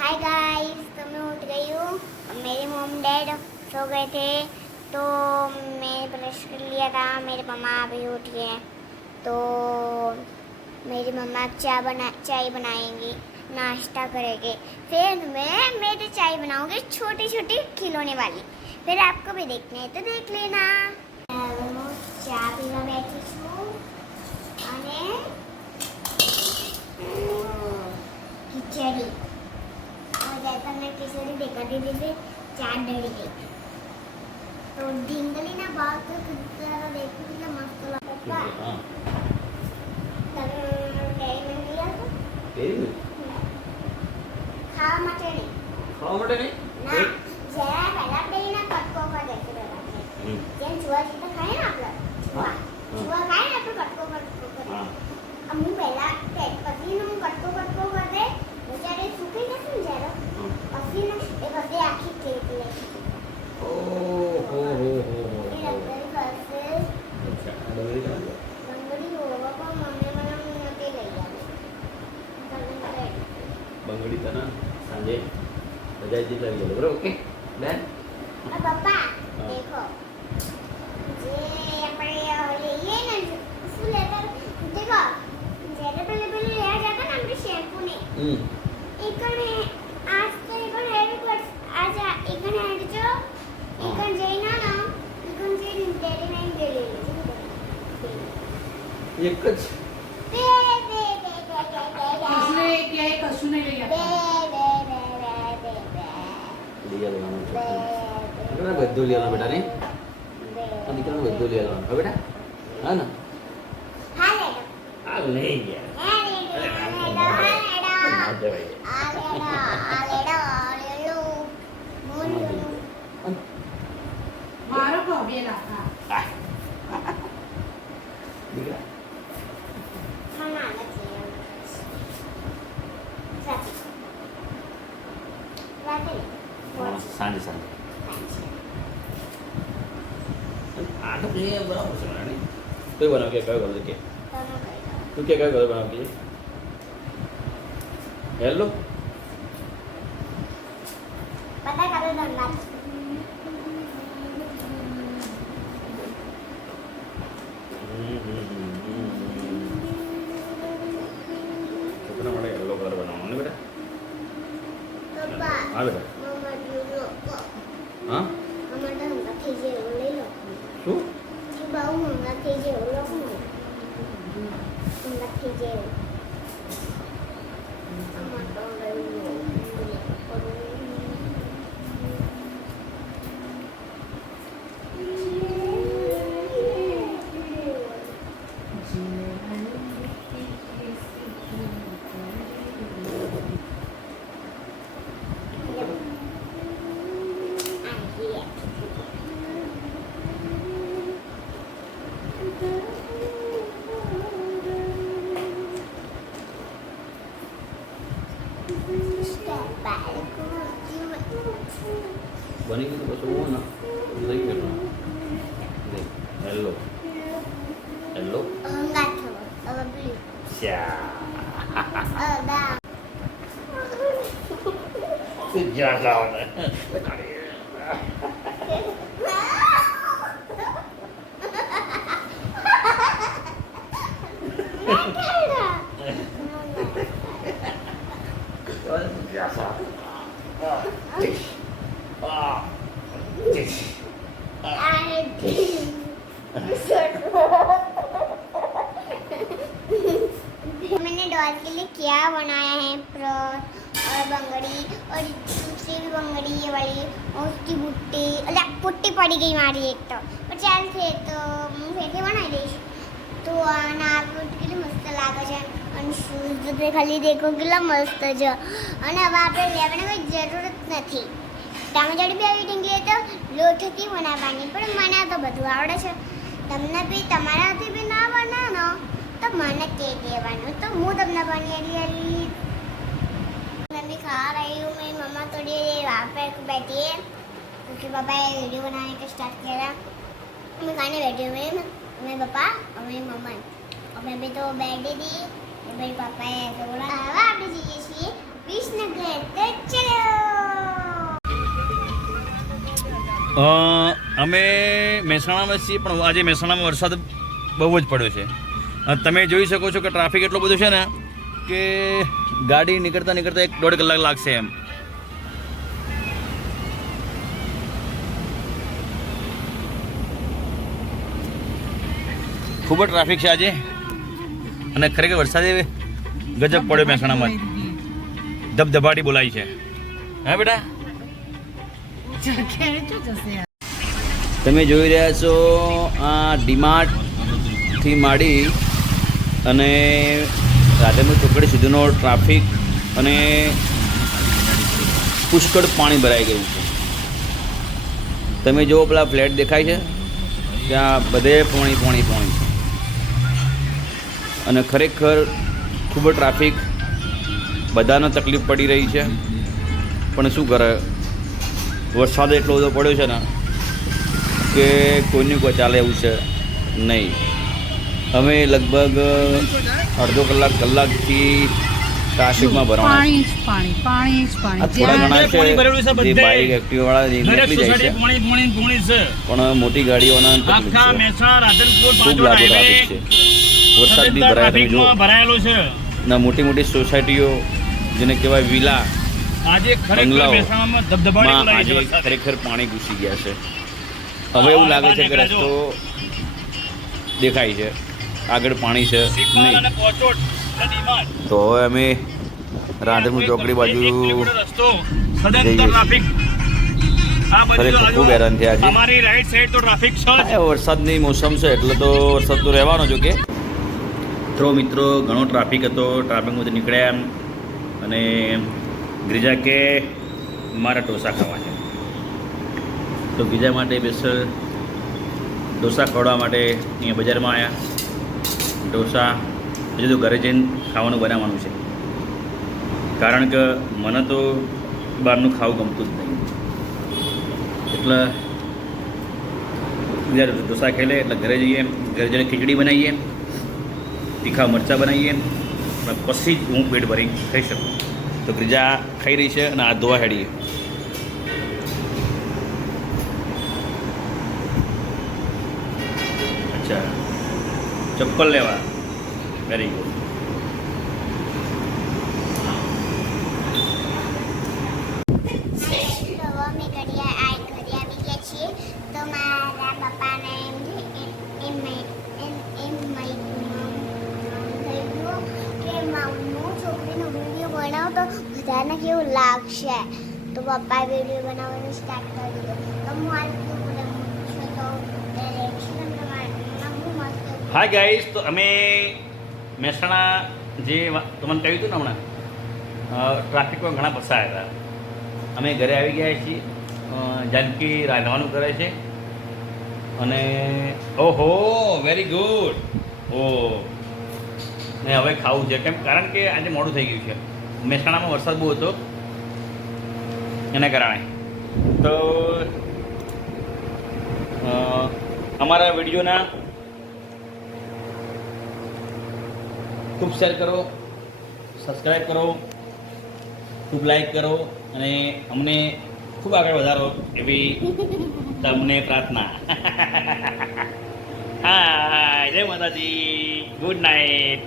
Hi guys, तो मैं उठ गई हूँ। मेरे मॉम डैड सो गए थे तो मैं ब्रश कर लिया था। मेरे मम्मा अभी उठ गए हैं तो मेरी मम्मा चाय बनाएंगी, नाश्ता करेंगे। फिर मैं तो चाय बनाऊंगी छोटी छोटी खिलौने वाली। फिर आपको भी देखना है तो देख लेना। चा पीवा बैठी छू અને खिचड़ी और जैसा मैं खिचड़ी देखाती थी फिर चाट डली गई तो ढींगली ना बात तो जरा देखो कितना मस्त लगता है। तब डेरी में लिया तो खावा માટે નહીં ના જરા પહેલા બેના કટકો પર દેખી રહ્યા જેમ ચુવા જીતો ખાય ને આપણે ચુવા ખાય ને આપણે કટકો કરે અમુ પહેલા પછી હું કટકો कर दे बेचारे सूखी जैसे न जरा પછી ને એ બધે આખી પ્લેટ લે ये लगता है अच्छा डबरी का બંગડી હોવા પણ મને નથી લઈ આવે બંગડી તને સાંજે બજાર જઈ લાવી બરોબર ઓકે ડન પપ્પા देखो જે આપણે લઈએ ને શું લેટર देखो જ્યારે પેલે લેવા જતા ને આપણે શેમ્પુ ને એકને આજ તો એકને હેડ પર આજા એકને હેડ જો એકને જઈના ના એકને જઈ ડેરી નહીં દે લે એક જ બે इसने क्या है कशु नहीं लिया બે લઈ આવવાનું છે દીકરા બધું લઈ આવવાનું બેટા ને આ દીકરાને બધું લઈ આવવાનું હે બેટા હા ને હા લે આ લઈ ગયા ના જવાય मारो को बेला हां દીકરા સાંજે સાંજે આ તો કે બરાબર છે રાણી કોઈ બનાવ કે કયો કલર કે તું કે કયો કલર બનાવ કે હેલો पता करो धन्यवाद છોકરા માટે યલો કલર બનાવવાનો ને બેટા पप्पा હા બેટા मम्मा जो હા मम्मा तो हम रखे जे वो ले लो શું जी बाऊ हम रखे जे वो लो हम रखे जे मम्मा तो ले लो બની ગયું તો પછી હું ને લઈ ગયો hello hello Enggak tuh, beli. ચા Dah. સજા લાવને मैंने डॉल के लिए क्या बनाया है फ्रॉक और बंगड़ी और दूसरी भी बंगड़ी ये वाली और उसकी बुट्टी पुट्टी पड़ी गई मारी एक तो पर चाल थे तो फेंके बनाई दईश तो नाक के मस्त लागे છે અને શૂઝ તો ખાલી દેખો કેટલા મસ્ત છે અને હવે આપણે લેવાની કોઈ જરૂરત નથી ટામેટાડી બી આવી ઢીંગી તો લોટથી બનાવવાની પણ મને તો બધું આવડે છે તમને બી તમારાથી બી ના બનાવો તો મને કે દેવાનું तो હું તમને બની मैं भी खा रही हूँ। मेरी मम्मा थोड़ी वहाँ पे बैठी है क्योंकि पापा वीडियो बनाने का स्टार्ट किया। मैं खाने बैठी हूँ मेरे पापा और मेरी मम्मा और मैं भी तो बैठी थी मेरे पापा ऐसे बोला आप विसनगर અમે મહેસાણામાં છીએ, પણ આજે મહેસાણામાં વરસાદ બહુ જ પડ્યો છે. તમે જોઈ શકો છો કે ટ્રાફિક એટલો બધો છે ને કે ગાડી નીકળતા 1.5 કલાક લાગશે એમ. ખૂબ જ ટ્રાફિક છે આજે, અને ખરેખર વરસાદે ગજબ પડ્યો મહેસાણામાં. ધબધબાટી બોલાય છે. હા બેટા, તમે જોઈ રહ્યા છો આ ડીમાર્ટથી માંડી અને રાધેમુ ચોકડી સુધીનો ટ્રાફિક, અને પુષ્કળ પાણી ભરાઈ ગયું છે. તમે જુઓ પેલા ફ્લેટ દેખાય છે ત્યાં બધે પાણી છે, અને ખરેખર ખૂબ જ ટ્રાફિક, બધાને તકલીફ પડી રહી છે. પણ શું કરે, વરસાદ એટલો બધો પડ્યો છે ને કે કોઈની કોઈ ચાલે એવું છે નહીં. અમે લગભગ અડધો કલાકથી ટ્રાફિકમાં ભરવાના. આ થોડા ઘણા છે જે બાઇક એક્ટિવાવાળા નીકળી જાય છે, પણ મોટી ગાડીઓના તકલીફ છે. ખૂબ લાંબો ટ્રાફિક છે. વરસાદ બી ભરાયેલો છે ને મોટી સોસાયટીઓ જેને કહેવાય વિલા બંગલાઓમાં આજે ખરેખર પાણી ઘૂસી ગયા છે. હવે એવું લાગે છે કે રસ્તો દેખાય છે, આગળ પાણી છે નહીં. તો હવે અમે રાધેમુ ચોકડી બાજુ જઈએ છીએ. ખરેખર ખૂબ હેરાન થયા છે. વરસાદની મોસમ છે એટલે તો વરસાદ તો રહેવાનો જો કે. મિત્રો ઘણો ટ્રાફિક હતો, ટ્રાફિકમાંથી નીકળ્યા અને ગિરિજા કે મારા ઢોસા ખાવા છે. તો ગિરિજા માટે સ્પેશિયલ ઢોસા ખવડાવવા માટે અહીંયા બજારમાં આવ્યા. ઢોસા હજુ તો ઘરે જઈને ખાવાનું બનાવવાનું છે, કારણ કે મને તો બહારનું ખાવું ગમતું જ નહીં. એટલે જ્યારે ઢોસા ખાઈ લે એટલે ઘરે જઈને ખીચડી બનાવીએ, તીખા મરચાં બનાવીએ, અને પછી જ હું પેટ ભરી ખાઈ શકું. તો ગિરિજા ખાઈ રહી છે અને હાથ ધોવા હેડીએ. અચ્છા, ચપ્પલ લેવા. Very good. અમે ઘરે આવી ગયા છીએ. તો મારા પપ્પાને એમ કે હું છોકરીનો વિડીયો બનાવું તો બધાને કેવું લાગશે. તો પપ્પાએ વિડીયો બનાવવાનું સ્ટાર્ટ કરી દીધું. તો હું આ હાય ગાઈસ, તો અમે મહેસાણા જે તમને કહ્યું હતું ને હમણાં, ટ્રાફિકમાં ઘણા ફસાયા હતા. અમે ઘરે આવી ગયા છીએ. જાનકી રાંધવાનું કરે છે, અને ઓહો વેરી ગુડ. ને હવે ખાવું છે, કેમ કારણ કે આજે મોડું થઈ ગયું છે. મહેસાણામાં વરસાદ બહુ હતો એના કારણે. તો અમારા વિડીયોના ખૂબ શેર કરો, સબસ્ક્રાઈબ કરો, ખૂબ લાઈક કરો, અને અમને ખૂબ આગળ વધારો એવી તમને પ્રાર્થના. હા, જય માતાજી, ગુડ નાઇટ.